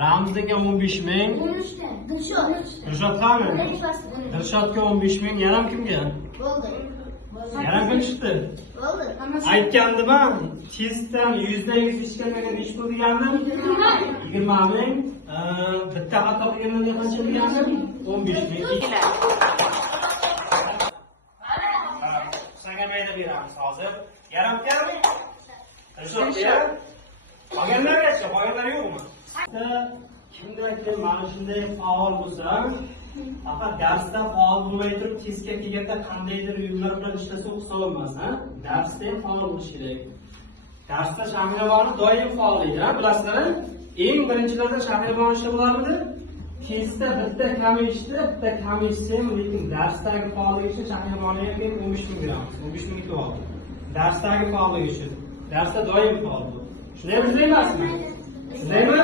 Ramziga 15.000. Dilshod qani? Dilshodga 15.000, yaram kimga? Yaram kim chiqdi? Aytgandim-a, testdan 100dan 100 chiqarmagan ish pul degandim. 20.000. Bitta xato qilganimga qancha degandim? 15.000. Senga mayda beramiz hozir. Yaram kelmi? Dilshodga. Qolganlargacha, qolganlar yo'qmi? Kimdirki mana shunday faol bo'lsa, faqat darsda faol bo'lmay turib, testga kelganda qandaydir yo'llar bilan ishlasa hisoblanmas, ha? Darsda ham faol bo'lish kerak. Darsda Shahriyorni doim faol edi, ha? Bilasizlar? Eng birinchilardan Shahriyor ishla bo'larmidi? Testda bitta kam eshitsa ham, lekin darsdagi faollik uchun Shahriyorga ham 15.000 beramiz. 15.000 kutib oldi. Darsdagi faollik uchun. Darsda doim faol bo'l. Shunday emasmi? Shundaymi?